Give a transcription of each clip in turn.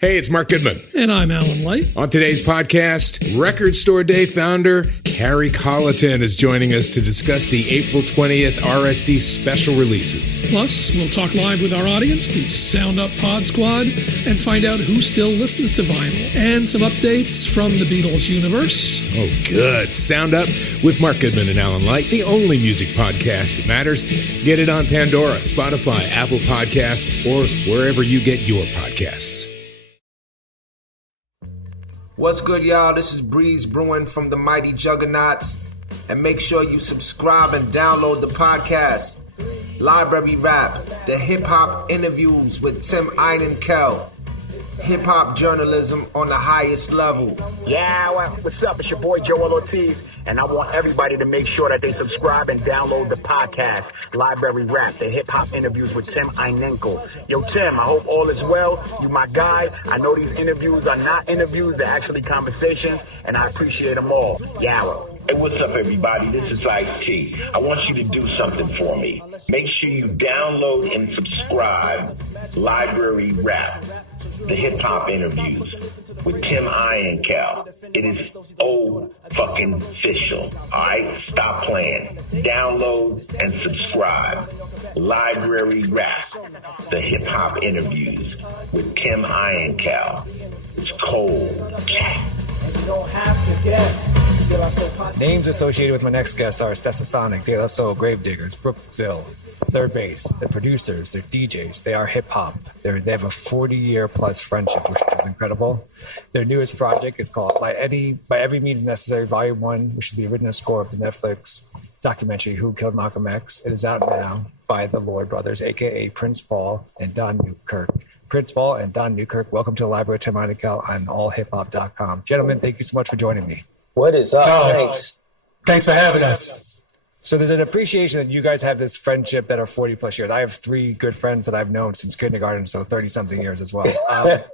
Hey, it's Mark Goodman. And I'm Alan Light. On today's podcast, Record Store Day founder Carrie Colleton is joining us to discuss the April 20th RSD special releases. Plus, we'll talk live with our audience, the Sound Up Pod Squad, and find out who still listens to vinyl. And some updates from the Beatles universe. Oh, good. Sound Up with Mark Goodman and Alan Light, the only music podcast that matters. Get it on Pandora, Spotify, Apple Podcasts, or wherever you get your podcasts. What's good, y'all? This is Breeze Brewing from the Mighty Juggernauts. And make sure you subscribe and download the podcast. Library Rap, the hip-hop interviews with Tim Einenkel. Hip-hop journalism on the highest level. Yeah, what's up? It's your boy Joel Ortiz. And I want everybody to make sure that they subscribe and download the podcast, Library Rap, the hip-hop interviews with Tim Einenkel. Yo, Tim, I hope all is well. You my guy. I know these interviews are not interviews. They're actually conversations, and I appreciate them all. Yawa. Hey, what's up, everybody? This is Ice-T. I want you to do something for me. Make sure you download and subscribe Library Rap, the hip-hop interviews with Tim Einenkel. It is fucking official. All right? Stop playing. Download and subscribe. Library Rap, the hip-hop interviews with Tim Einenkel. It's cold. You don't have to guess. Names associated with my next guests are Stetsasonic, De La Soul, Gravediggaz, Brookzilla, Third Base, the producers, they're DJs, they are hip-hop. They have a 40-year plus friendship, which is incredible. Their newest project is called By Every Means Necessary, Volume 1, which is the original score of the Netflix documentary Who Killed Malcolm X. It is out now by the Lloyd brothers, a.k.a. Prince Paul and Don Newkirk. Prince Paul and Don Newkirk, welcome to the Library of Tim Einenkel on allhiphop.com. Gentlemen, thank you so much for joining me. What is up? Thanks. Thanks for having us. So there's an appreciation that you guys have this friendship that are 40 plus years. I have 3 good friends that I've known since kindergarten, so 30 something years as well. I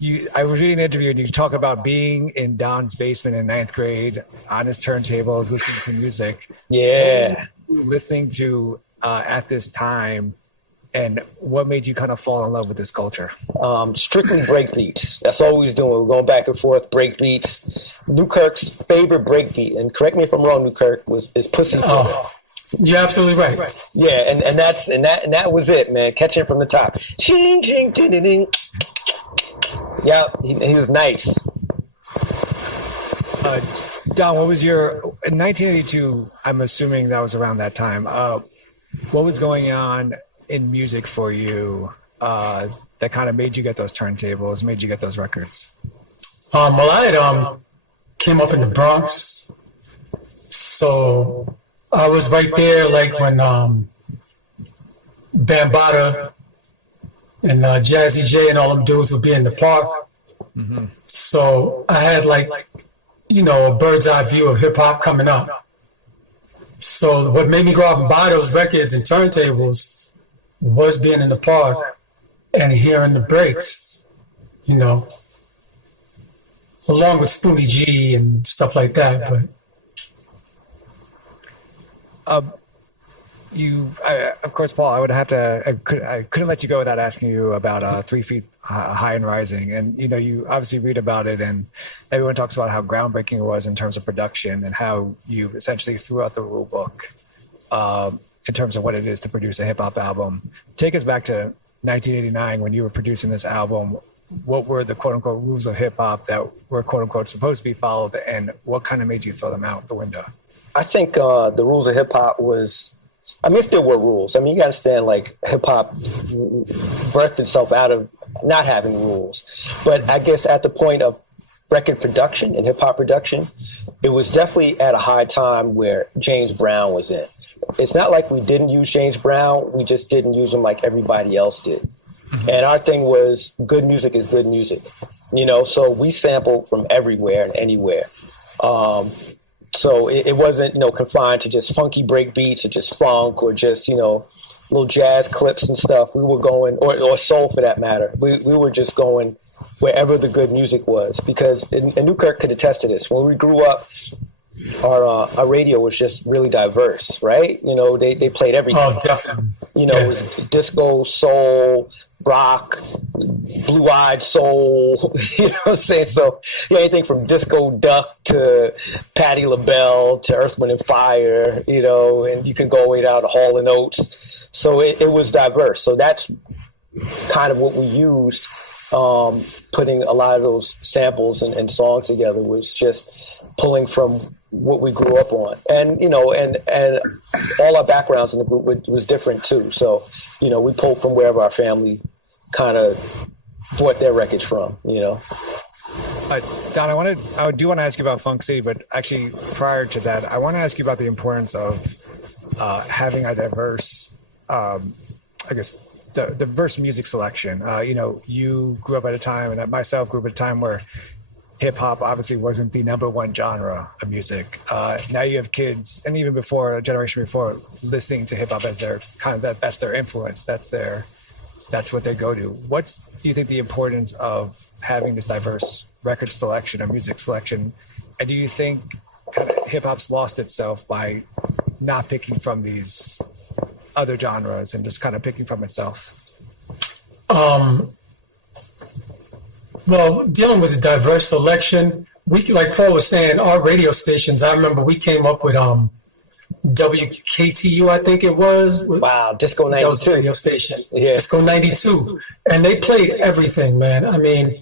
was reading an interview and you talk about being in Don's basement in 9th grade on his turntables, listening to music. Yeah. Listening to at this time. And what made you kind of fall in love with this culture? Strictly breakbeats. That's all we was doing. We're going back and forth, breakbeats. Newkirk's favorite breakbeat, and correct me if I'm wrong, Newkirk, is Pussy. Oh, you're absolutely right. Yeah, and that was it, man. Catching it from the top. Ching, ching, ding, ding, ding. Yeah, he was nice. Don, what was in 1982, I'm assuming that was around that time. What was going on in music for you that kind of made you get those turntables, made you get those records? Well, I had came up in the Bronx, so I was right there, like when Bambaataa and Jazzy J and all them dudes would be in the park. Mm-hmm. So I had a bird's eye view of hip hop coming up. So what made me go out and buy those records and turntables was being in the park and hearing the breaks, along with Spoonie G and stuff like that. But of course, Paul, I couldn't let you go without asking you about 3 Feet High and Rising. And, you obviously read about it and everyone talks about how groundbreaking it was in terms of production and how you essentially threw out the rule book in terms of what it is to produce a hip-hop album. Take us back to 1989 when you were producing this album. What were the quote-unquote rules of hip-hop that were quote-unquote supposed to be followed, and what kind of made you throw them out the window? I think the rules of hip-hop was, if there were rules, you got to understand, hip-hop birthed itself out of not having rules. But I guess at the point of record production and hip-hop production, it was definitely at a high time where James Brown was in. It's not like we didn't use James Brown. We just didn't use him like everybody else did. Mm-hmm. And our thing was good music is good music, so we sampled from everywhere and anywhere. So it wasn't, confined to just funky break beats or just funk or just, little jazz clips and stuff. We were going, or soul for that matter. We were just going wherever the good music was, because and Newkirk could attest to this. When we grew up, our radio was just really diverse, right? They played everything. Oh, definitely. It was disco, soul, rock, blue-eyed soul, you know what I'm saying? So anything from Disco Duck to Patti LaBelle to Earth, Wind and Fire, you know, and you can go way down to Hall & Oates. So it was diverse. So that's kind of what we used, putting a lot of those samples and songs together, was just pulling from what we grew up on. And, you know, and all our backgrounds in the group was different too. So, you know, we pulled from wherever our family kind of bought their records from, you know. Don, I do want to ask you about Funk City, but actually prior to that, I want to ask you about the importance of having a diverse, diverse music selection. You know, you grew up at a time, and myself grew up at a time where hip hop obviously wasn't the number one genre of music. Now you have kids, and even before, a generation before, listening to hip hop as their kind of that's their influence. That's what they go to. What do you think the importance of having this diverse record selection or music selection? And do you think kind of hip hop's lost itself by not picking from these other genres and just kind of picking from itself? Well, dealing with the diverse selection, we, like Paul was saying, our radio stations, I remember we came up with WKTU, I think it was. Wow, Disco 92. That was the radio station. Yeah. Disco 92. And they played everything, man. I mean,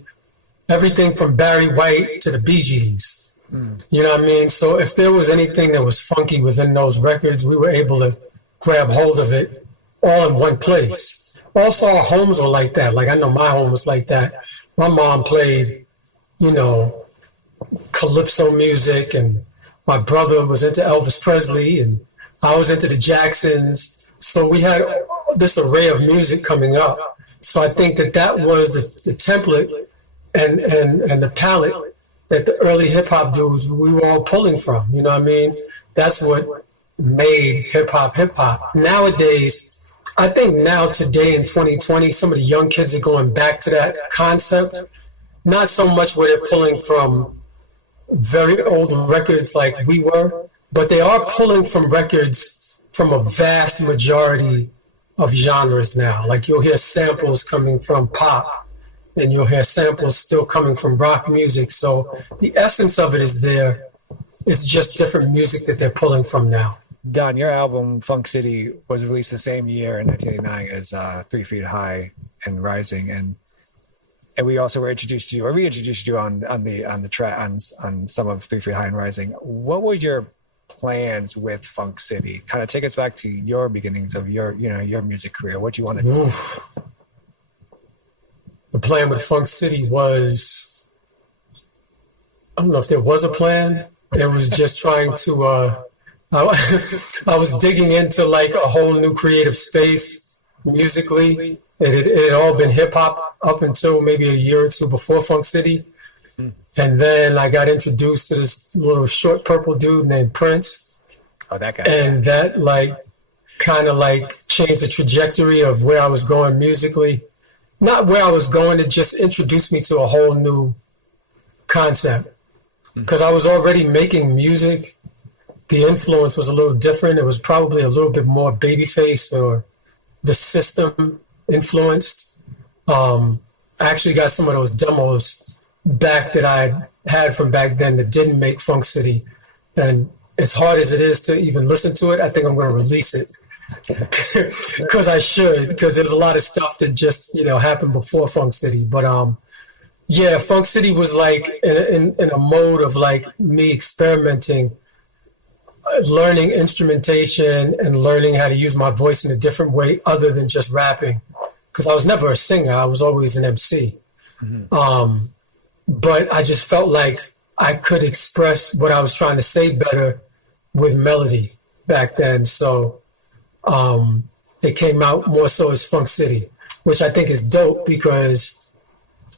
everything from Barry White to the Bee Gees. You know what I mean? So if there was anything that was funky within those records, we were able to grab hold of it all in one place. Also, our homes were like that. Like, I know my home was like that. My mom played, you know, calypso music, and my brother was into Elvis Presley, and I was into the Jacksons. So we had this array of music coming up. So I think that was the template and the palette that the early hip hop dudes, we were all pulling from. You know what I mean? That's what made hip hop hip hop. Nowadays, I think now today in 2020, some of the young kids are going back to that concept. Not so much where they're pulling from very old records like we were, but they are pulling from records from a vast majority of genres now. Like, you'll hear samples coming from pop, and you'll hear samples still coming from rock music. So the essence of it is there. It's just different music that they're pulling from now. Don, your album Funk City was released the same year in 1989 as 3 Feet High and Rising, and we also reintroduced you on the track on some of 3 Feet High and Rising. What were your plans with Funk City? Kind of take us back to your beginnings of your music career. What do you want to do? The plan with Funk City was, I don't know if there was a plan. It was just trying to. I was digging into like a whole new creative space musically. It had all been hip hop up until maybe a year or two before Funk City. And then I got introduced to this little short purple dude named Prince. Oh, that guy. And that like kind of like changed the trajectory of where I was going musically. Not where I was going, it just introduced me to a whole new concept. Because I was already making music. The influence was a little different. It was probably a little bit more Babyface or the System influenced. I actually got some of those demos back that I had from back then that didn't make Funk City. And as hard as it is to even listen to it, I think I'm going to release it. Because I should, because there's a lot of stuff that just, happened before Funk City. But yeah, Funk City was like in a mode of like me experimenting, learning instrumentation and learning how to use my voice in a different way other than just rapping. Because I was never a singer, I was always an MC. But I just felt like I could express what I was trying to say better with melody back then. So it came out more so as Funk City, which I think is dope because,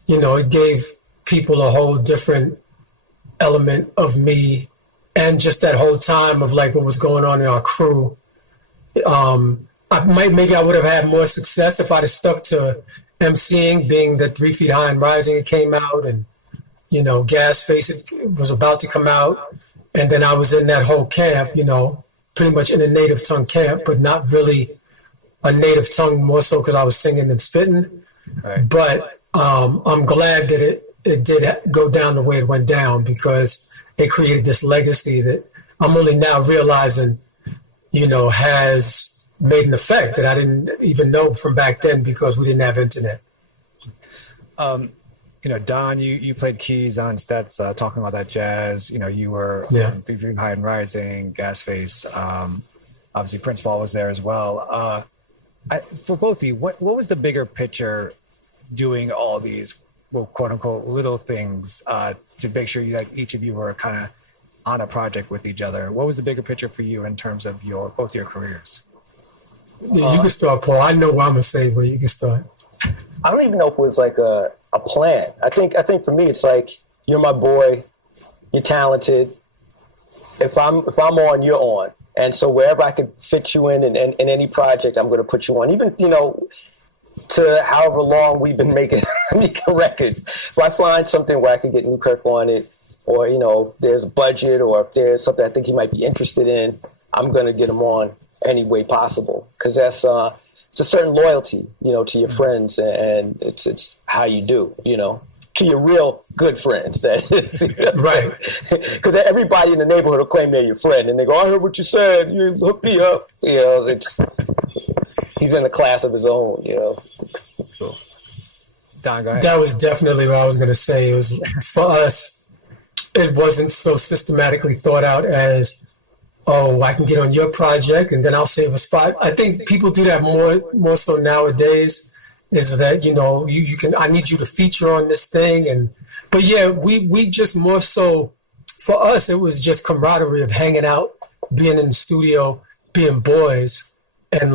it gave people a whole different element of me and just that whole time of like what was going on in our crew. Maybe I would have had more success if I'd have stuck to MCing, being that 3 Feet High and Rising, it came out, and, Gas Face was about to come out. And then I was in that whole camp, pretty much in a native tongue camp, but not really a native tongue, more so because I was singing and spitting. Right. But I'm glad that it did go down the way it went down, because it created this legacy that I'm only now realizing, has made an effect that I didn't even know from back then, because we didn't have internet. Don, you played keys on Stets, talking about that jazz. You were between High and Rising, Gasface. Obviously, Prince Paul was there as well. For both of you, what was the bigger picture doing all these, quote unquote, little things to make sure that each of you were kind of on a project with each other? What was the bigger picture for you in terms of both your careers? Yeah, you can start, Paul. I know what I'm gonna say, but you can start. I don't even know if it was like a plan. I think for me, it's like, you're my boy, you're talented. If I'm on, you're on. And so wherever I could fit you in any project, I'm going to put you on. Even, to however long we've been making records. If I find something where I can get Newkirk on it, or, if there's a budget, or if there's something I think he might be interested in, I'm going to get him on any way possible. Because that's it's a certain loyalty, to your friends, and it's how you do, to your real good friends. That is, right? Because everybody in the neighborhood will claim they're your friend, and they go, "I heard what you said. You hooked me up." He's in a class of his own, Cool. Don, go ahead. That was definitely what I was going to say. It was, for us, it wasn't so systematically thought out as, oh, I can get on your project and then I'll save a spot. I think people do that more so nowadays, is that, you can, I need you to feature on this thing. But yeah, we just more so, for us, it was just camaraderie of hanging out, being in the studio, being boys. And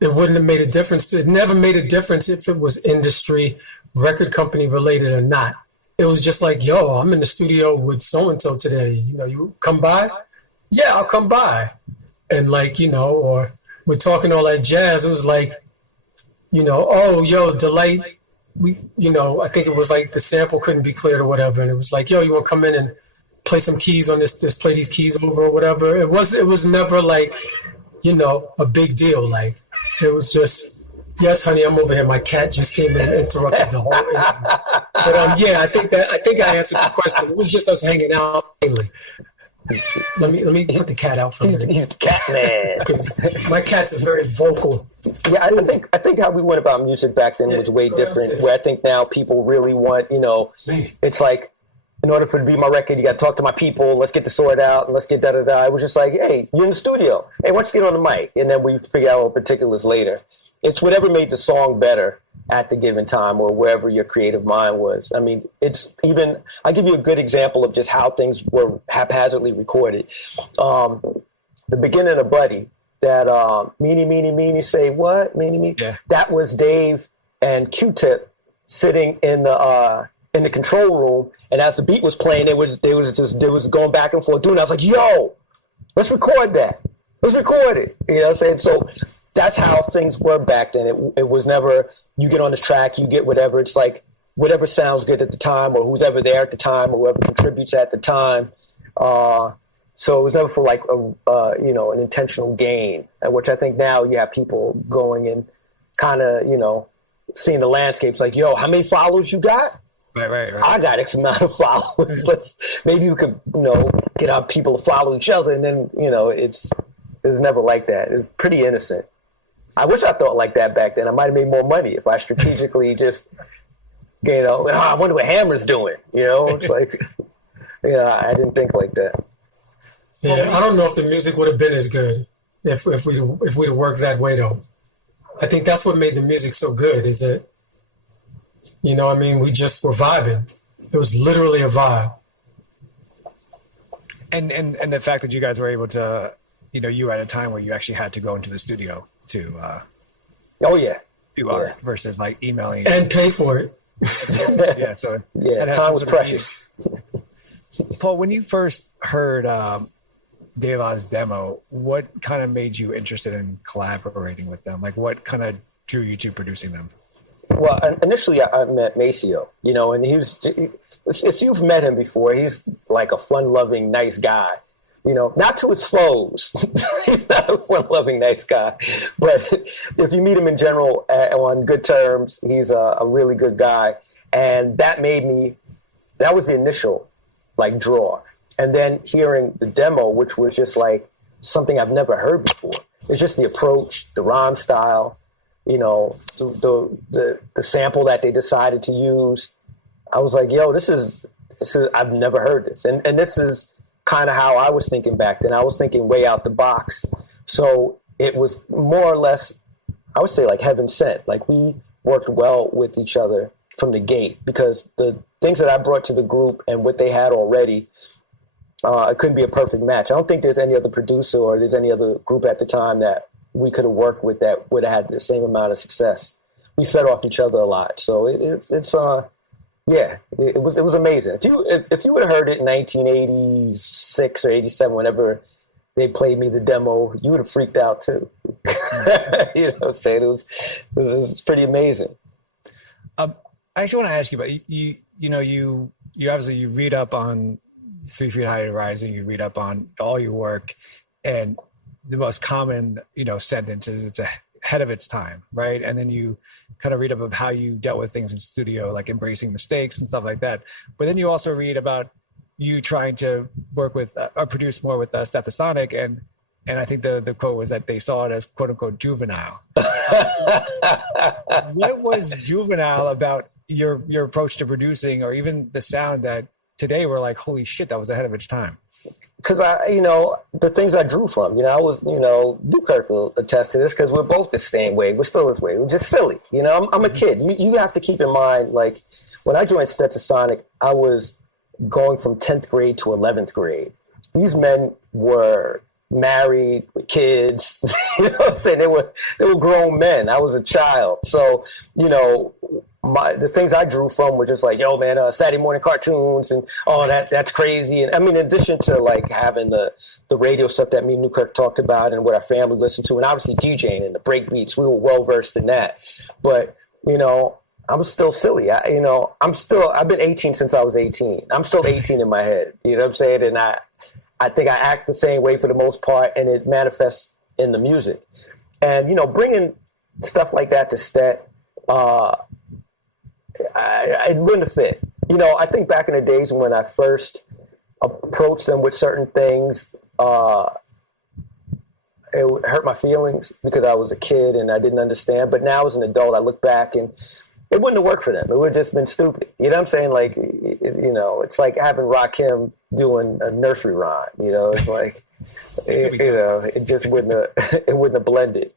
it wouldn't have made a difference. It never made a difference if it was industry, record company related or not. It was just like, yo, I'm in the studio with so-and-so today. You come by? Yeah, I'll come by. And or we're talking all that jazz. It was like, oh, yo, Delight. I think it was like the sample couldn't be cleared or whatever. And it was like, yo, you want to come in and play some keys on this, play these keys over or whatever. It was never like, a big deal. Like, it was just, yes, honey, I'm over here. My cat just came in and interrupted the whole interview. But yeah, I think I answered the question. It was just us hanging out mainly. Let me put the cat out for a minute. He's cat man. My cats are very vocal. Yeah, I think how we went about music back then was way different. Where I think now people really want, it's like, in order for it to be my record, you got to talk to my people. Let's get the sort out and let's get da-da-da. It was just like, hey, you're in the studio. Hey, why don't you get on the mic? And then we figure out all the particulars later. It's whatever made the song better at the given time, or wherever your creative mind was. I mean, it's even, I'll give you a good example of just how things were haphazardly recorded. The beginning of Buddy, that meanie, meanie, meanie, say what? Meanie, meanie. Yeah. That was Dave and Q-Tip sitting in the control room, and as the beat was playing, they was going back and forth doing. I was like, yo, let's record that. Let's record it. You know what I'm saying? So that's how things were back then. It was never, you get on the track, you get whatever. It's like whatever sounds good at the time, or who's ever there at the time, or whoever contributes at the time. So it was never for like an intentional gain, which I think now you have people going and kind of seeing the landscapes like, yo, how many followers you got? Right. I got X amount of followers. Maybe we could get our people to follow each other, and then it was never like that. It was pretty innocent. I wish I thought like that back then. I might have made more money if I strategically just, I wonder what Hammer's doing. It's like, I didn't think like that. Yeah, I don't know if the music would have been as good if we'd have worked that way though. I think that's what made the music so good, is that, we just were vibing. It was literally a vibe. And the fact that you guys were able to, you at a time where you actually had to go into the studio to do art versus like emailing and pay for it. Time was precious. Paul, when you first heard Gravediggaz's demo, what kind of made you interested in collaborating with them? Like, what kind of drew you to producing them? Well, initially I met Maceo, and he was, if you've met him before, he's like a fun-loving, nice guy. not to his foes. He's not a fun-loving, nice guy. But if you meet him in general on good terms, he's a really good guy. And that was the initial, draw. And then hearing the demo, which was just something I've never heard before. It's just the approach, the rhyme style, the sample that they decided to use. I was like, yo, this is I've never heard this. And this is kind of how I was thinking back then. I was thinking way out the box. So it was more or less, I would say, heaven sent. We worked well with each other from the gate, because the things that I brought to the group and what they had already, it couldn't be a perfect match. I don't think there's any other producer or there's any other group at the time that we could have worked with that would have had the same amount of success. We fed off each other a lot. So it was amazing. If you would have heard it in 1986 or 87, whenever they played me the demo, you would have freaked out too. You know what I'm saying? It was pretty amazing. I actually want to ask you about you obviously you read up on 3 Feet High and Rising, you read up on all your work, and the most common, sentence is it's ahead of its time, right? And then you kind of read up of how you dealt with things in studio, like embracing mistakes and stuff like that. But then you also read about you trying to work with or produce more with Stetsasonic, and I think the quote was that they saw it as quote unquote juvenile. What was juvenile about your approach to producing, or even the sound that today we're like, holy shit, that was ahead of its time? Because the things I drew from, I was, Newkirk will attest to this, because we're both the same way. We're still this way. We're just silly. I'm a kid. You have to keep in mind, when I joined Stetsasonic, I was going from 10th grade to 11th grade. These men were married with kids. You know what I'm saying? They were grown men. I was a child. So, the things I drew from were just yo, man, Saturday morning cartoons and that's crazy. And I mean, in addition to having the radio stuff that me and Newkirk talked about and what our family listened to, and obviously DJing and the break beats, we were well versed in that. But I was still silly. I've been 18 since I was 18. I'm still 18 in my head. You know what I'm saying? And I think I act the same way for the most part, and it manifests in the music. And bringing stuff like that to Stet, it wouldn't have fit. I think back in the days when I first approached them with certain things, it would hurt my feelings because I was a kid and I didn't understand. But now as an adult, I look back and it wouldn't have worked for them. It would have just been stupid. You know what I'm saying? It's like having Rakim doing a nursery rhyme. It's like, it just wouldn't have blended.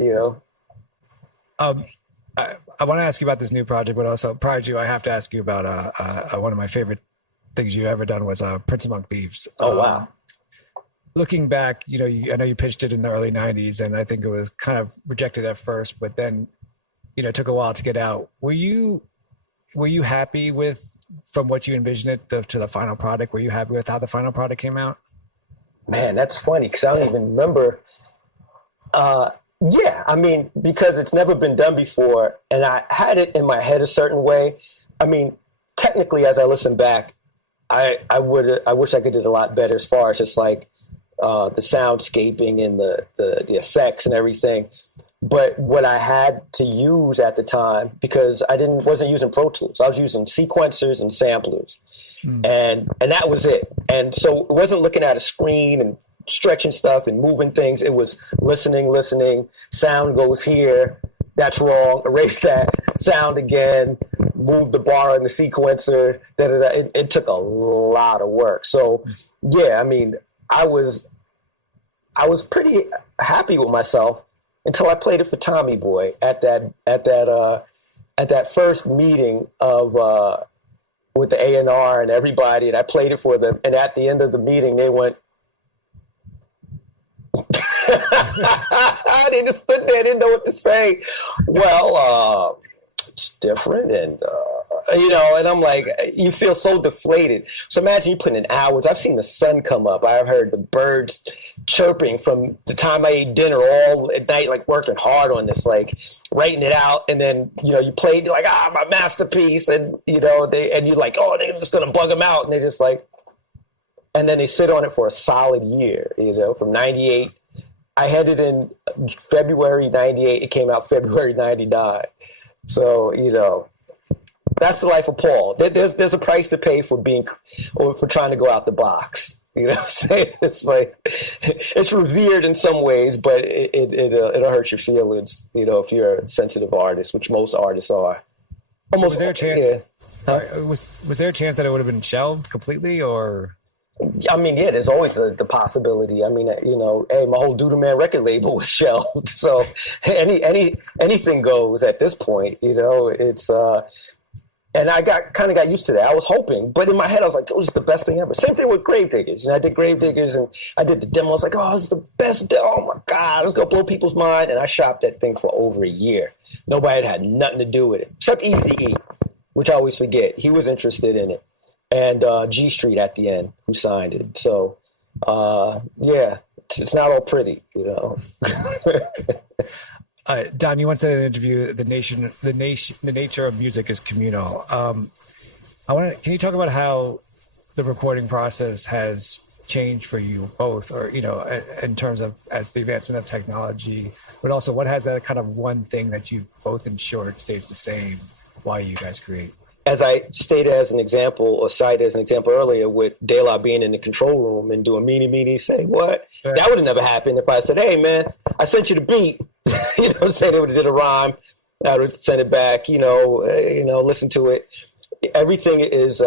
I want to ask you about this new project, but also prior to, I have to ask you about one of my favorite things you ever done was Prince Among Thieves. Oh, wow. Looking back, I know you pitched it in the early 90s, and I think it was kind of rejected at first, but then, it took a while to get out. Were you happy from what you envisioned it to the final product? Were you happy with how the final product came out? Man, that's funny, because I don't even remember. Yeah, I mean, because it's never been done before, and I had it in my head a certain way. I mean, technically, as I listen back, I wish I could do it a lot better as far as just the soundscaping and the effects and everything. But what I had to use at the time, because I wasn't using Pro Tools, I was using sequencers and samplers, and that was it. And so it wasn't looking at a screen and stretching stuff and moving things. It was listening. Sound goes here. That's wrong. Erase that. Sound again. Move the bar in the sequencer. It took a lot of work. So yeah, I mean, I was pretty happy with myself until I played it for Tommy Boy at that first meeting of with the A&R and everybody, and I played it for them. And at the end of the meeting, they went. They just stood there, didn't know what to say. Well, it's different, and and I'm like, you feel so deflated. So imagine you putting in hours. I've seen the sun come up. I've heard the birds chirping from the time I ate dinner all at night, working hard on this, writing it out, and then you played, you're like, my masterpiece, and you're like, oh, they're just gonna bug them out, and they're just like. and then they sit on it for a solid year, from 98. I had it in February 98. It came out February 99. So, that's the life of Paul. There's a price to pay for trying to go out the box. You know what I'm saying? It's like, it's revered in some ways, but it'll hurt your feelings, if you're a sensitive artist, which most artists are. Almost. Was there a chance? Yeah. Was there a chance that it would have been shelved completely, or? I mean, yeah, there's always the possibility. I mean, hey, my whole Doodle Man record label was shelved, so anything goes at this point. It's and I kind of got used to that. I was hoping, but in my head, I was like, "Oh, this is the best thing ever." Same thing with Gravediggaz. I did Gravediggaz, and I did the demo. I was like, "Oh, this is the best demo. Oh my God, it's gonna blow people's mind." And I shopped that thing for over a year. Nobody had nothing to do with it except Eazy-E, which I always forget. He was interested in it. And G Street at the end, who signed it. So, yeah, it's not all pretty, Don, you once said in an interview, the nature of music is communal. Can you talk about how the recording process has changed for you both, or in terms of as the advancement of technology, but also what has that kind of one thing that you've both ensured stays the same while you guys create? As I stated as an example, or cited as an example earlier, with De La being in the control room and doing meanie, say what? Sure. That would have never happened if I said, "Hey, man, I sent you the beat." Say they would have did a rhyme. I would have sent it back. Listen to it. Everything is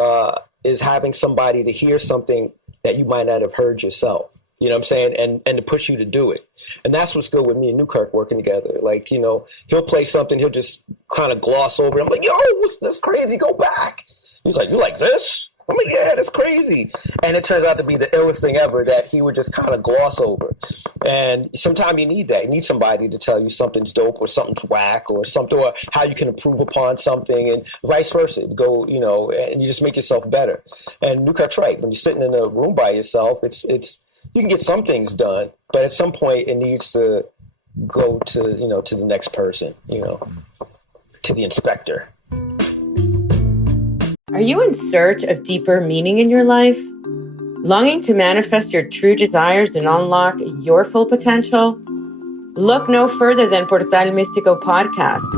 having somebody to hear something that you might not have heard yourself. You know what I'm saying? And to push you to do it. And that's what's good with me and Newkirk working together. Like, he'll play something, he'll just kind of gloss over it. I'm like, "Yo, that's crazy, go back." He's like, "You like this?" I'm like, "Yeah, that's crazy." And it turns out to be the illest thing ever that he would just kind of gloss over. And sometimes you need that. You need somebody to tell you something's dope or something's whack or something, or how you can improve upon something, and vice versa. Go, and you just make yourself better. And Newkirk's right. When you're sitting in a room by yourself, it's you can get some things done, but at some point it needs to go to the next person, to the inspector. Are you in search of deeper meaning in your life? Longing to manifest your true desires and unlock your full potential? Look no further than Portal Místico Podcast,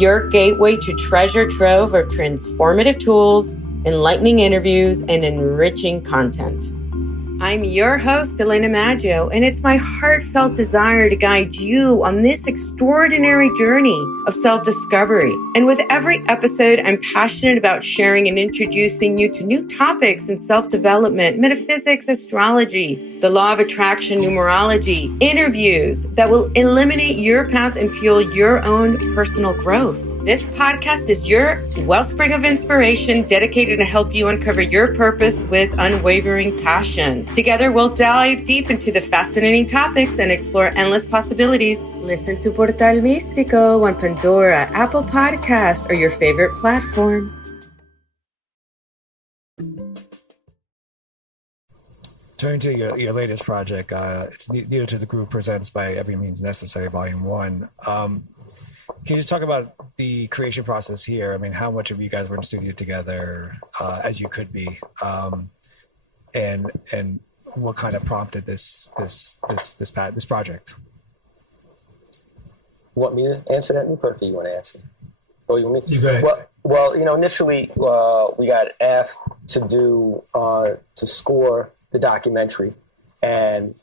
your gateway to treasure trove of transformative tools, enlightening interviews, and enriching content. I'm your host, Elena Maggio, and it's my heartfelt desire to guide you on this extraordinary journey of self-discovery. And with every episode, I'm passionate about sharing and introducing you to new topics in self-development, metaphysics, astrology, the law of attraction, numerology, interviews that will eliminate your path and fuel your own personal growth. This podcast is your wellspring of inspiration, dedicated to help you uncover your purpose with unwavering passion. Together, we'll dive deep into the fascinating topics and explore endless possibilities. Listen to Portal Místico on Pandora, Apple Podcast, or your favorite platform. Turning to your latest project, it's Needle to the Groove Presents by Every Means Necessary, Volume 1. Can you just talk about the creation process here? I mean, how much of you guys were in studio together, as you could be, and what kind of prompted this project? You want me to answer that, Newkirk, or you want to answer? Oh, you want me? You go ahead. Well, initially we got asked to score the documentary, and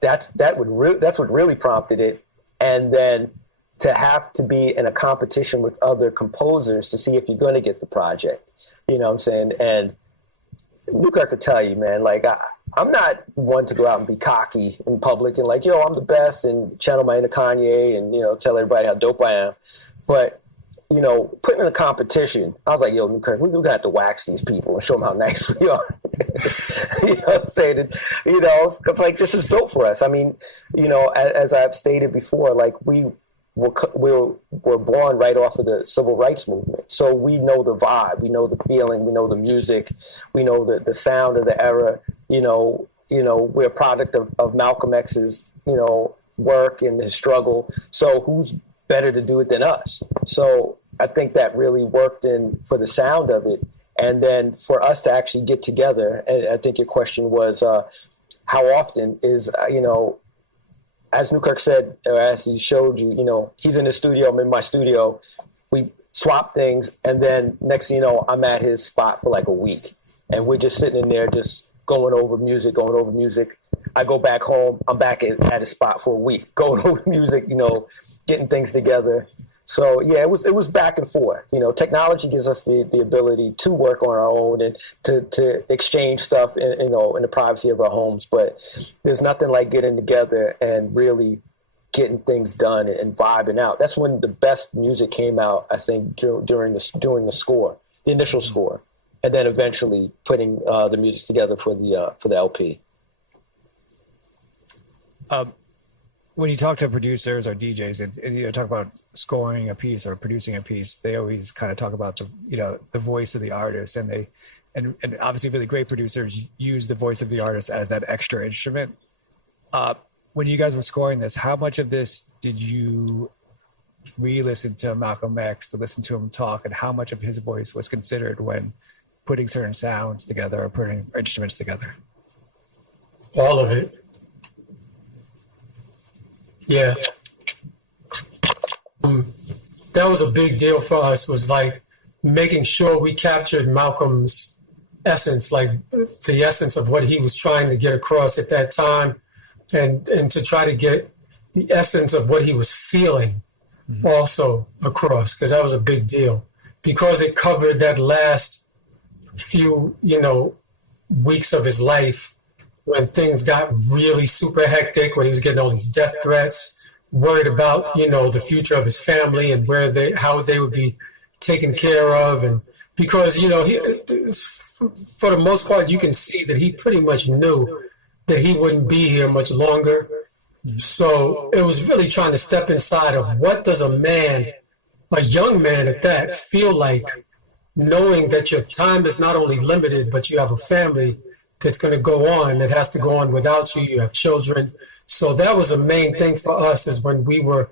that's what really prompted it, and then to have to be in a competition with other composers to see if you're going to get the project. You know what I'm saying? And Newkirk could tell you, man, like, I'm not one to go out and be cocky in public and like, yo, I'm the best, and channel my inner Kanye and, tell everybody how dope I am. But, putting in a competition, I was like, yo, Newkirk, we're going to have to wax these people and show them how nice we are. You know what I'm saying? Because, like, this is dope for us. I mean, as I've stated before, like, we're born right off of the civil rights movement. So we know the vibe, we know the feeling, we know the music, we know the sound of the era. We're a product of Malcolm X's, work and his struggle. So who's better to do it than us? So I think that really worked in for the sound of it. And then for us to actually get together, and I think your question was, how often is, as Newkirk said, or as he showed you, he's in the studio, I'm in my studio, we swap things, and then next thing you know, I'm at his spot for like a week. And we're just sitting in there just going over music. I go back home, I'm back at his spot for a week, going over music, getting things together. So yeah, it was back and forth. Technology gives us the ability to work on our own and to exchange stuff in the privacy of our homes. But there's nothing like getting together and really getting things done and vibing out. That's when the best music came out, I think, during the score, the initial score, and then eventually putting the music together for the LP. When you talk to producers or DJs and you talk about scoring a piece or producing a piece, they always kind of talk about the voice of the artist, and obviously really great producers use the voice of the artist as that extra instrument. When you guys were scoring this, how much of this did you re-listen to Malcolm X, to listen to him talk, and how much of his voice was considered when putting certain sounds together or putting instruments together? All of it. Yeah. That was a big deal for us, was like making sure we captured Malcolm's essence, like the essence of what he was trying to get across at that time, and to try to get the essence of what he was feeling also across, because that was a big deal, because it covered that last few, weeks of his life when things got really super hectic, when he was getting all these death threats, worried about, the future of his family and how they would be taken care of. And because, he, for the most part, you can see that he pretty much knew that he wouldn't be here much longer. So it was really trying to step inside of what does a young man at that, feel like, knowing that your time is not only limited, but you have a family that's going to go on, that has to go on without you. You have children. So that was the main thing for us, is when we were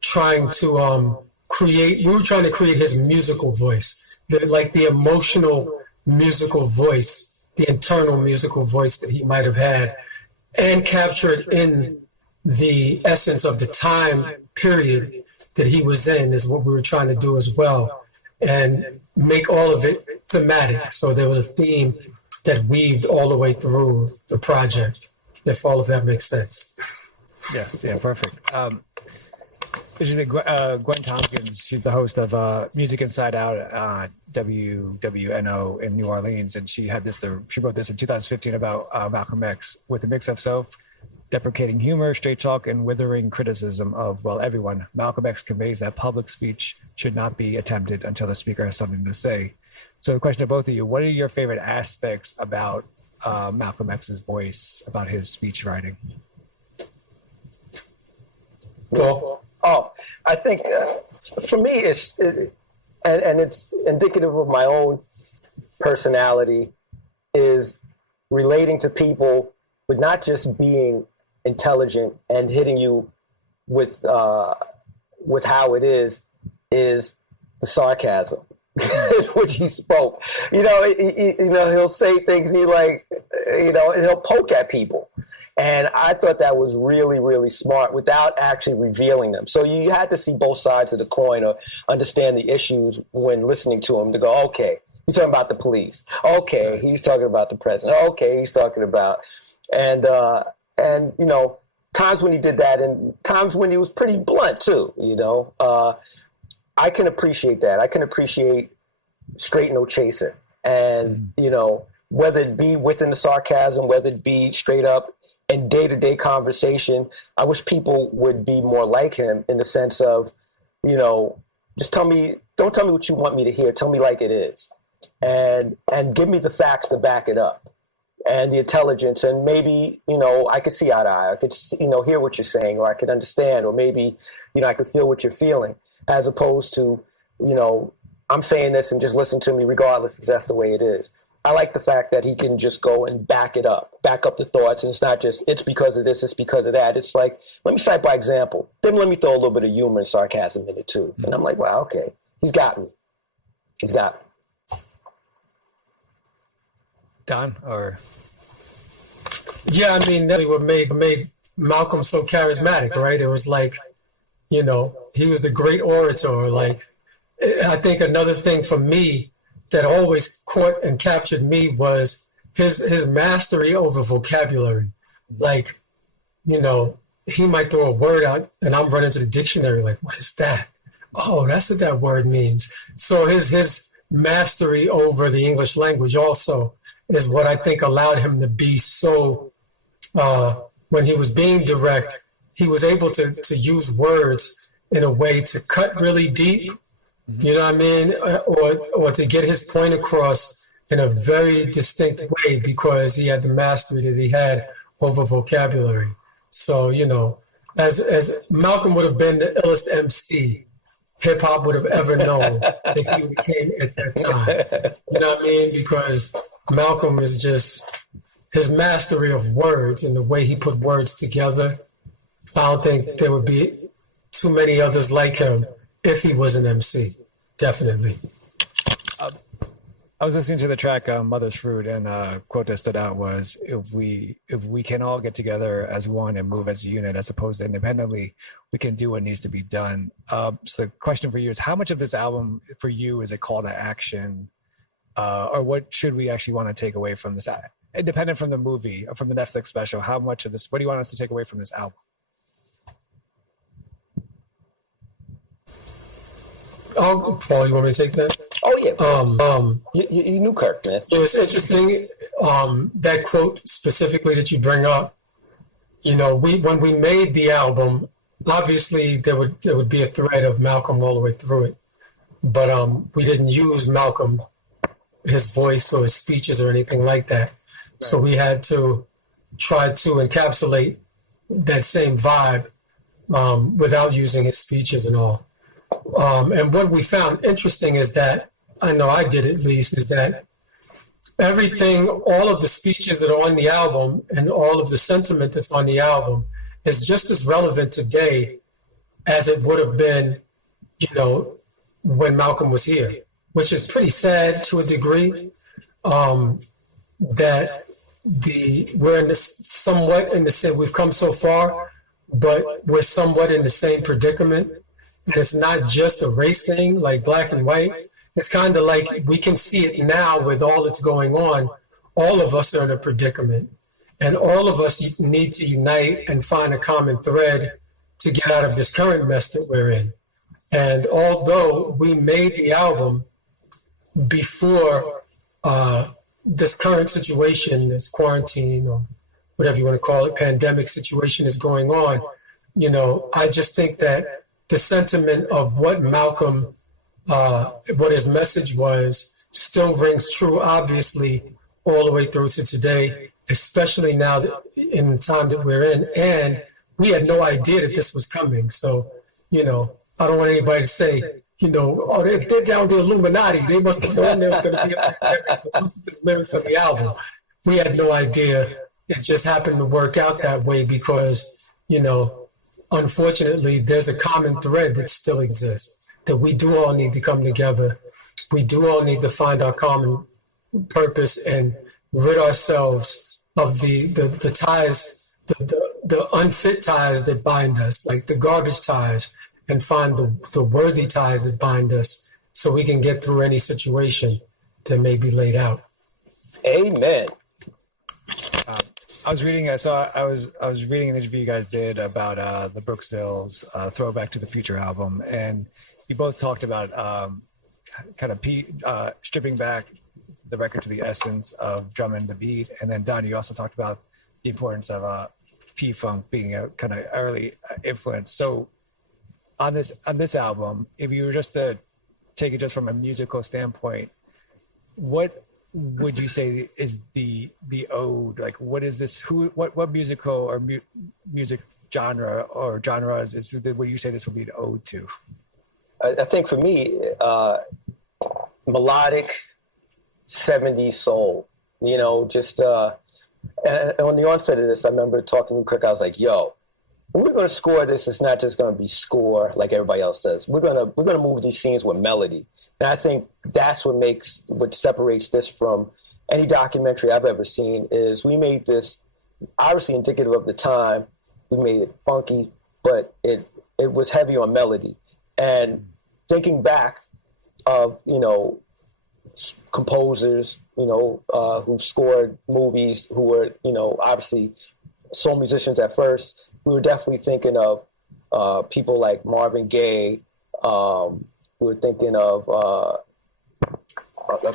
trying to create his musical voice, the emotional musical voice, the internal musical voice that he might have had, and capture it in the essence of the time period that he was in, is what we were trying to do as well, and make all of it thematic. So there was a theme that weaved all the way through the project, if all of that makes sense. Yes, yeah, perfect. Gwen Tompkins, she's the host of Music Inside Out, WWNO in New Orleans, and she wrote this in 2015 about Malcolm X, with a mix of self-deprecating humor, straight talk, and withering criticism of, everyone. Malcolm X conveys that public speech should not be attempted until the speaker has something to say. So the question to both of you, what are your favorite aspects about Malcolm X's voice, about his speech writing? Well, I think for me, it's indicative of my own personality, is relating to people with not just being intelligent and hitting you with how it is the sarcasm. Which he spoke, he'll say things, and he'll poke at people. And I thought that was really, really smart without actually revealing them. So you had to see both sides of the coin or understand the issues when listening to him, to go, okay, he's talking about the police. Okay, he's talking about the president. Okay, he's talking about, and times when he did that, and times when he was pretty blunt too, I can appreciate that. I can appreciate straight no chaser. And, whether it be within the sarcasm, whether it be straight up in day-to-day conversation, I wish people would be more like him, in the sense of, just don't tell me what you want me to hear. Tell me like it is. And give me the facts to back it up, and the intelligence. And maybe, I could see eye to eye. I could, hear what you're saying, or I could understand, or maybe, I could feel what you're feeling. As opposed to, I'm saying this and just listen to me regardless, because that's the way it is. I like the fact that he can just go and back up the thoughts. And it's not just, it's because of this, it's because of that. It's like, let me cite by example. Then let me throw a little bit of humor and sarcasm in it too. And I'm like, wow, okay, he's got me. Don, or? Yeah, I mean, that's what made Malcolm so charismatic, right? It was like, you know, he was the great orator. Like, I think another thing for me that always caught and captured me was his mastery over vocabulary. Like, you know, he might throw a word out and I'm running to the dictionary like, what is that? Oh, that's what that word means. So his mastery over the English language also is what I think allowed him to be so, when he was being direct, he was able to use words in a way to cut really deep, you know what I mean? Or to get his point across in a very distinct way because he had the mastery that he had over vocabulary. So, you know, as Malcolm would have been the illest MC hip hop would have ever known if he came at that time. You know what I mean? Because Malcolm is just his mastery of words and the way he put words together. I don't think there would be too many others like him if he was an MC. Definitely. I was listening to the track Mother's Fruit, and a quote that stood out was, if we can all get together as one and move as a unit as opposed to independently, we can do what needs to be done. So the question for you is, how much of this album for you is a call to action, or what should we actually want to take away from this, independent from the movie or from the Netflix special? How much of this, what do you want us to take away from this album? Oh, Paul, you want me to take that? Oh yeah. You Newkirk, man. Yeah, it's interesting. That quote specifically that you bring up. You know, when we made the album, obviously there would be a thread of Malcolm all the way through it, but we didn't use Malcolm, his voice or his speeches or anything like that. Right. So we had to try to encapsulate that same vibe without using his speeches and all. And what we found interesting is that, I know I did at least, is that everything, all of the speeches that are on the album and all of the sentiment that's on the album is just as relevant today as it would have been, you know, when Malcolm was here, which is pretty sad to a degree, that we're in somewhat in the same, we've come so far, but we're somewhat in the same predicament. And it's not just a race thing, like black and white. It's kind of like we can see it now with all that's going on. All of us are in a predicament. And all of us need to unite and find a common thread to get out of this current mess that we're in. And although we made the album before this current situation, this quarantine or whatever you want to call it, pandemic situation is going on, you know, I just think that the sentiment of what Malcolm, what his message was, still rings true, obviously, all the way through to today, especially now that in the time that we're in. And we had no idea that this was coming. So, you know, I don't want anybody to say, you know, oh, they're down the Illuminati. They must have known there was going to be a pandemic. Listen to the lyrics of the album. We had no idea. It just happened to work out that way because, you know, unfortunately, there's a common thread that still exists, that we do all need to come together. We do all need to find our common purpose and rid ourselves of the ties, the unfit ties that bind us, like the garbage ties, and find the worthy ties that bind us so we can get through any situation that may be laid out. Amen. I was reading. I was reading an interview you guys did about the Brooksdale's Throwback to the Future album, and you both talked about kind of stripping back the record to the essence of drum and the beat, and then Don, you also talked about the importance of P-Funk being a kind of early influence. So on this album, if you were just to take it just from a musical standpoint, what would you say is the ode? Like, what is this? What musical or music genre or genres would you say this would be the ode to? I think for me, melodic 70s soul. You know, just and on the onset of this, I remember talking to Newkirk. I was like, "Yo, when we're going to score this, it's not just going to be score like everybody else does. We're gonna move these scenes with melody." And I think that's what separates this from any documentary I've ever seen is we made this obviously indicative of the time. We made it funky, but it was heavy on melody. And thinking back of, composers, who scored movies, who were, obviously soul musicians at first, we were definitely thinking of people like Marvin Gaye. We were thinking of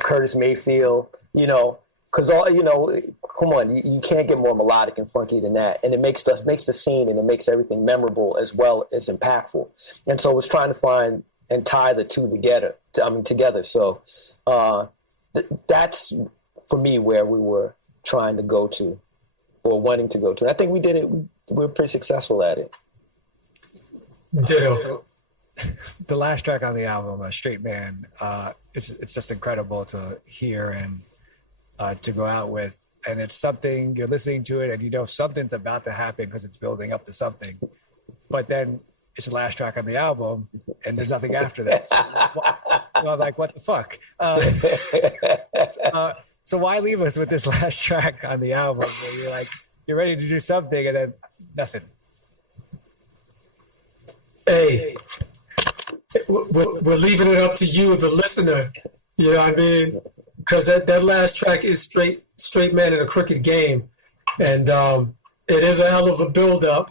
Curtis Mayfield, because come on, you can't get more melodic and funky than that, and it makes the scene and it makes everything memorable as well as impactful. And so I was trying to find and tie the two together. So that's for me where we were trying to go to, or wanting to go to. And I think we did it. We were pretty successful at it. Ditto. The last track on the album, Straight Man, it's just incredible to hear and to go out with. And it's something, you're listening to it and something's about to happen because it's building up to something. But then it's the last track on the album and there's nothing after that. So I'm like, what the fuck? So why leave us with this last track on the album where you're like, you're ready to do something and then nothing? Hey, we're leaving it up to you, the listener. You know what I mean? Because that last track is straight man in a crooked game. And it is a hell of a build-up.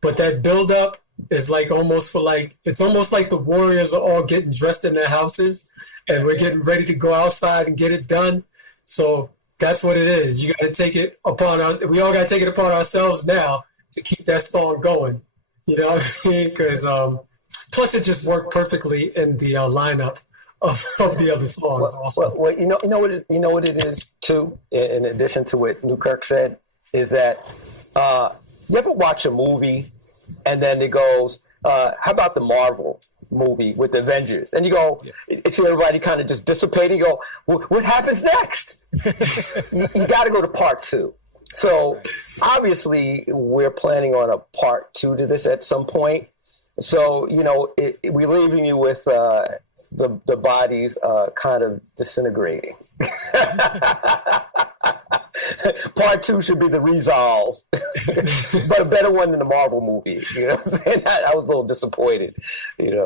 But that build-up is it's almost like the Warriors are all getting dressed in their houses and we're getting ready to go outside and get it done. So that's what it is. You got to take it upon us. We all got to take it upon ourselves now to keep that song going. You know what I mean? Because plus it just worked perfectly in the lineup of the other songs. Well, you know what it is too. In addition to what Newkirk said, is that you ever watch a movie and then it goes, how about the Marvel movie with the Avengers? And you go, it's everybody kind of just dissipating. You go, what happens next? you got to go to part 2. So obviously we're planning on a part 2 to this at some point. So, we're leaving you with the bodies kind of disintegrating. Part 2 should be the resolve, but a better one than the Marvel movie. You know what I'm saying? I was a little disappointed, Yeah.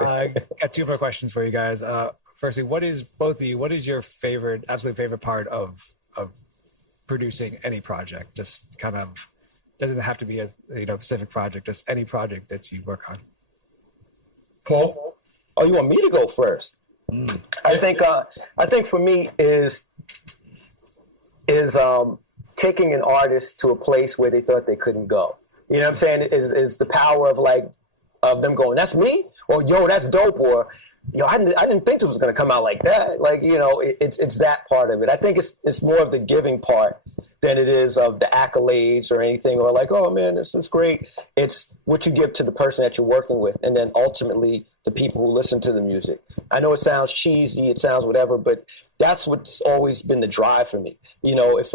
I got 2 more questions for you guys. Firstly, what is your absolute favorite part of producing any project? Just kind of, doesn't have to be a specific project, just any project that you work on. Paul? Oh, you want me to go first? I think for me is taking an artist to a place where they thought they couldn't go. You know what I'm saying? Is the power of them going, that's me? Or yo, that's dope, or I didn't think it was going to come out like that. It's that part of it. I think it's more of the giving part than it is of the accolades or anything, or like, oh man, this is great. It's what you give to the person that you're working with, and then ultimately the people who listen to the music. I know it sounds cheesy, it sounds whatever, but that's what's always been the drive for me. If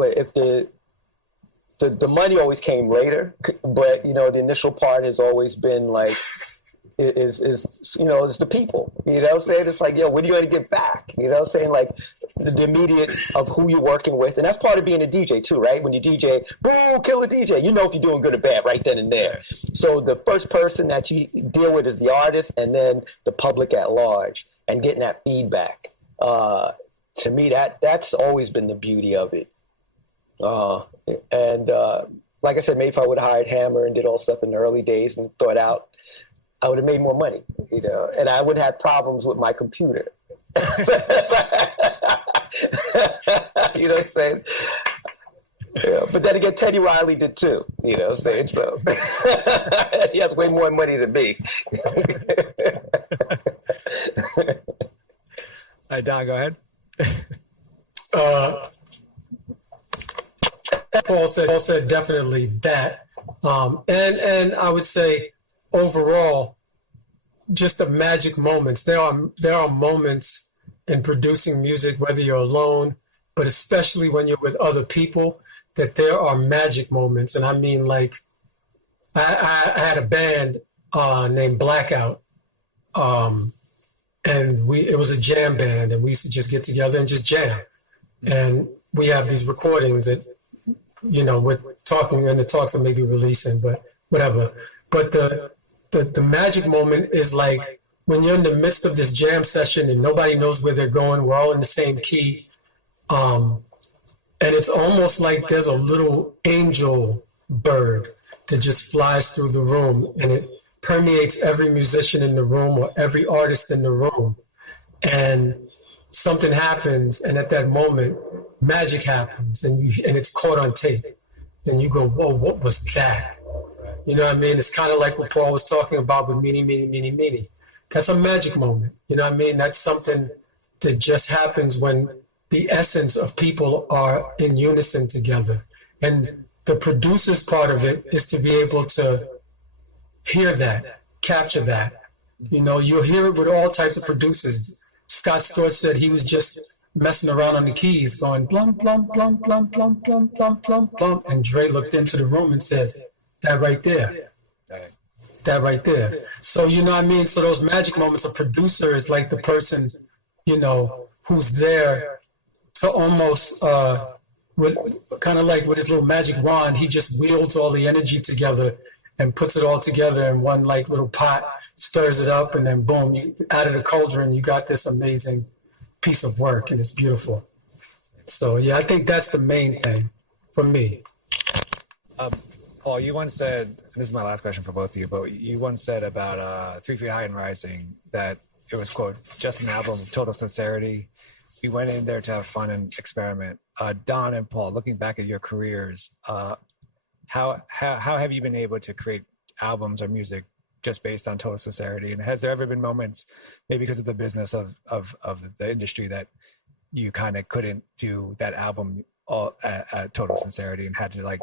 the money always came later, but the initial part has always been like, is the people, what I'm saying? It's like, what are you going to give back? You know what I'm saying? Like the immediate of who you're working with. And that's part of being a DJ too, right? When you DJ, boom, kill a DJ. You know if you're doing good or bad right then and there. So the first person that you deal with is the artist, and then the public at large, and getting that feedback. To me, that's always been the beauty of it. Like I said, maybe if I would have hired Hammer and did all stuff in the early days and thought out, I would have made more money, and I would have problems with my computer. You know what I'm saying? Yeah, but then again, Teddy Riley did too. You know what I'm saying? So he has way more money than me. All right, Don, go ahead. Paul said definitely that, and I would say overall, just the magic moments. There are moments in producing music, whether you're alone, but especially when you're with other people, that there are magic moments. And I mean, like, I had a band named Blackout, and and it was a jam band, and we used to just get together and just jam. And we have these recordings that, with talking, and the talks are maybe releasing, but whatever. But the magic moment is like when you're in the midst of this jam session and nobody knows where they're going. We're all in the same key. And it's almost like there's a little angel bird that just flies through the room, and it permeates every musician in the room or every artist in the room. And something happens, and at that moment, magic happens, and it's caught on tape. And you go, whoa, what was that? You know what I mean? It's kind of like what Paul was talking about with Meanie, Meanie, Meanie, Meanie. That's a magic moment. You know what I mean? That's something that just happens when the essence of people are in unison together. And the producer's part of it is to be able to hear that, capture that. You'll hear it with all types of producers. Scott Storch said he was just messing around on the keys going blum, blum, blum, blum, blum, blum, blum, blum, blum. And Dre looked into the room and said, that right there. That right there. So, you know what I mean? So those magic moments, a producer is like the person, who's there to almost, kind of like with his little magic wand, he just wields all the energy together and puts it all together in one like little pot, stirs it up, and then boom, out of the cauldron, you got this amazing piece of work, and it's beautiful. So yeah, I think that's the main thing for me. Paul, you once said, and this is my last question for both of you, but you once said about 3 Feet High and Rising that it was, quote, just an album of total sincerity. We went in there to have fun and experiment. Don and Paul, looking back at your careers, how have you been able to create albums or music just based on total sincerity? And has there ever been moments, maybe because of the business of the industry, that you kind of couldn't do that album all at total sincerity and had to, like,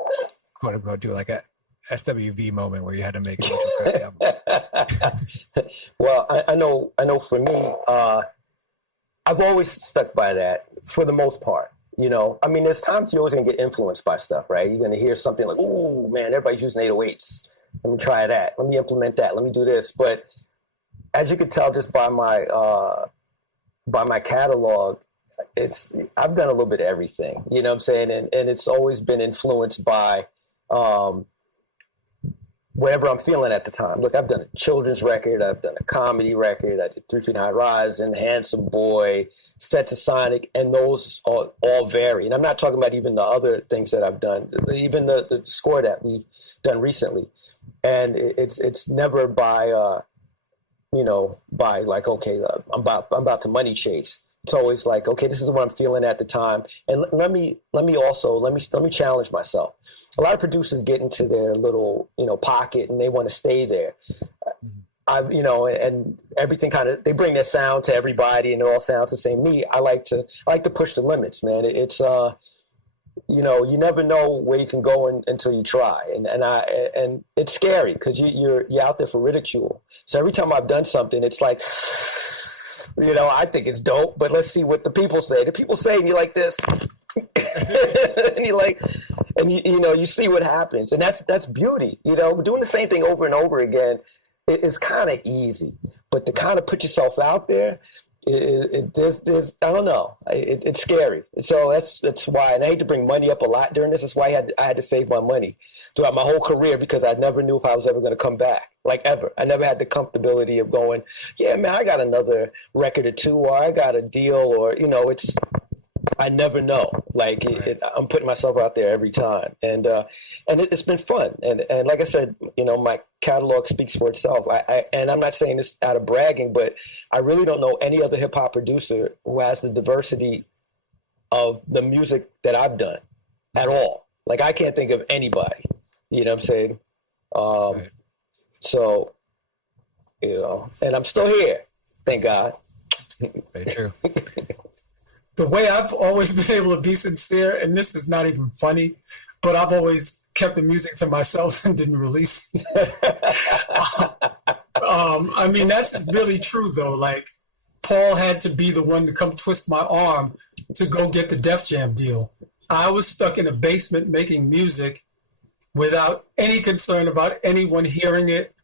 quote unquote, do like a SWV moment where you had to make a bunch of crappy albums? Well, I know for me, I've always stuck by that for the most part. I mean, there's times you're always going to get influenced by stuff, right? You're going to hear something like, oh, man, everybody's using 808s. Let me try that. Let me implement that. Let me do this. But as you can tell just by my catalog, I've done a little bit of everything, you know what I'm saying? And it's always been influenced by whatever I'm feeling at the time. Look, I've done a children's record. I've done a comedy record. I did 3 Feet High Rising, Handsome Boy, Stetsasonic, and those all vary. And I'm not talking about even the other things that I've done, even the score that we've done recently. And it's never by like, okay, I'm about to money chase. It's always like, okay, this is what I'm feeling at the time. And let me challenge myself. A lot of producers get into their little, pocket, and they want to stay there. And everything they bring their sound to everybody, and it all sounds the same. Me, I like to push the limits, man. It's you never know where you can go until you try, and it's scary because you're out there for ridicule. So every time I've done something, it's like, I think it's dope, but let's see what the people say. The people say, and you're like this, and you're like, and you see what happens, and that's beauty. Doing the same thing over and over again is kind of easy, but to kind of put yourself out there, there's I don't know, it's scary. So that's why, and I hate to bring money up a lot during this. That's why I had to save my money throughout my whole career, because I never knew if I was ever going to come back, like ever. I never had the comfortability of going, yeah, man, I got another record or two, or I got a deal, or I never know. Like I'm putting myself out there every time, and it's been fun. And like I said, my catalog speaks for itself. And I'm not saying this out of bragging, but I really don't know any other hip hop producer who has the diversity of the music that I've done at all. Like I can't think of anybody. You know what I'm saying? Right. So, and I'm still here. Thank God. Very true. The way I've always been able to be sincere, and this is not even funny, but I've always kept the music to myself and didn't release. I mean, that's really true, though. Like, Paul had to be the one to come twist my arm to go get the Def Jam deal. I was stuck in a basement making music without any concern about anyone hearing it,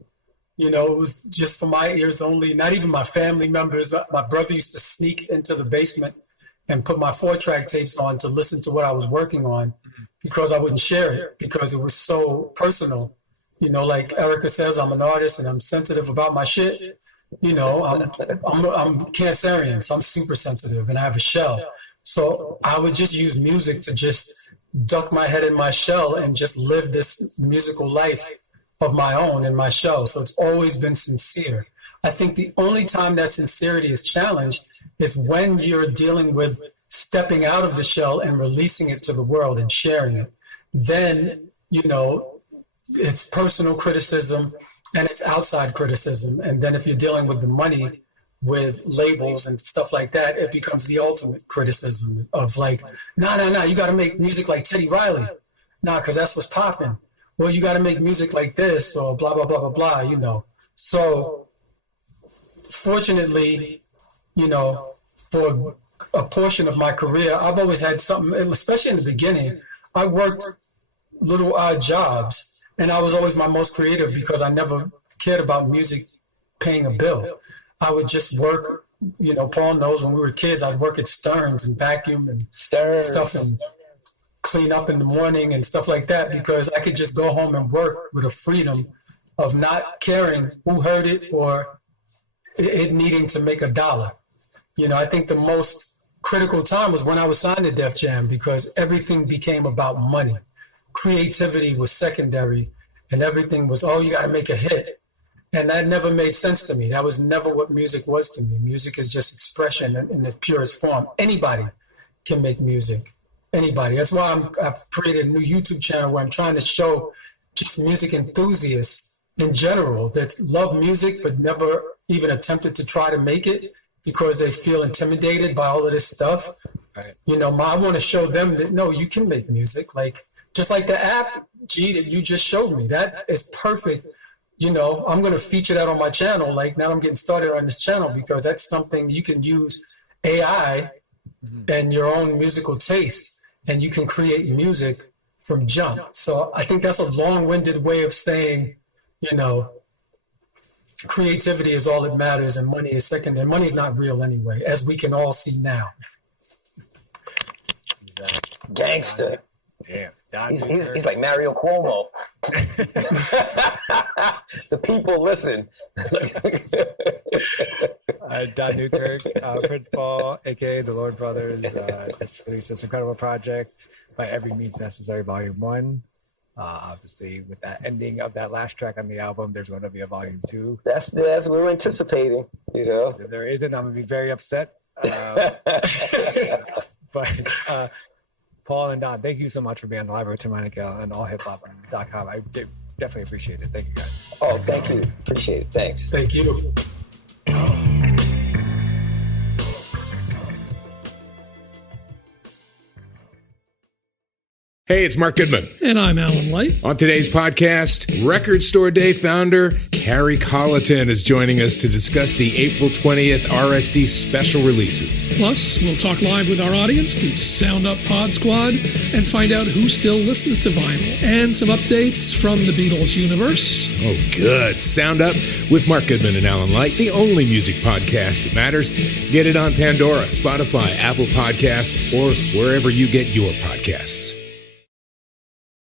It was just for my ears only, not even my family members. My brother used to sneak into the basement and put my 4-track tapes on to listen to what I was working on because I wouldn't share it because it was so personal. Like Erica says, I'm an artist and I'm sensitive about my shit. I'm Cancerian, so I'm super sensitive and I have a shell. So I would just use music to just duck my head in my shell and just live this musical life of my own in my shell. So it's always been sincere. I think the only time that sincerity is challenged is when you're dealing with stepping out of the shell and releasing it to the world and sharing it. Then, it's personal criticism and it's outside criticism. And then if you're dealing with the money, with labels and stuff like that, it becomes the ultimate criticism of like, no, you got to make music like Teddy Riley. Because that's what's popping. Well, you got to make music like this or blah, blah, blah, blah, blah, So fortunately, for a portion of my career, I've always had something, especially in the beginning, I worked little odd jobs and I was always my most creative because I never cared about music paying a bill. I would just work, Paul knows when we were kids, I'd work at Stearns and vacuum and stuff and clean up in the morning and stuff like that because I could just go home and work with a freedom of not caring who heard it or it needing to make $1. I think the most critical time was when I was signed to Def Jam because everything became about money. Creativity was secondary and everything was, you got to make a hit. And that never made sense to me. That was never what music was to me. Music is just expression in its purest form. Anybody can make music. Anybody. That's why I've created a new YouTube channel where I'm trying to show just music enthusiasts in general that love music but never even attempted to try to make it because they feel intimidated by all of this stuff. Right. I want to show them that, no, you can make music. Like, just like the app, G, that you just showed me. That is perfect. I'm going to feature that on my channel. Like, now I'm getting started on this channel because that's something you can use AI and your own musical taste, and you can create music from jump. So I think that's a long-winded way of saying, creativity is all that matters and money is secondary. Money's not real anyway, as we can all see now. Exactly. Gangster. Damn. He's like Mario Cuomo. The people listen. Don Newkirk, Prince Paul, a.k.a. the Lord Brothers, just released this incredible project, By Every Means Necessary, Volume 1. Obviously, with that ending of that last track on the album, there's going to be a Volume 2. That's what we're anticipating, If there isn't, I'm going to be very upset. But Paul and Don, thank you so much for being on the Live with Tim Heineke and allhiphop.com. I definitely appreciate it. Thank you, guys. Oh, thank you. Appreciate it. Thanks. Thank you. Hey, it's Mark Goodman. And I'm Alan Light. On today's podcast, Record Store Day founder Carrie Colleton is joining us to discuss the April 20th RSD special releases. Plus, we'll talk live with our audience, the Sound Up Pod Squad, and find out who still listens to vinyl, and some updates from the Beatles universe. Oh, good. Sound Up with Mark Goodman and Alan Light, the only music podcast that matters. Get it on Pandora, Spotify, Apple Podcasts, or wherever you get your podcasts.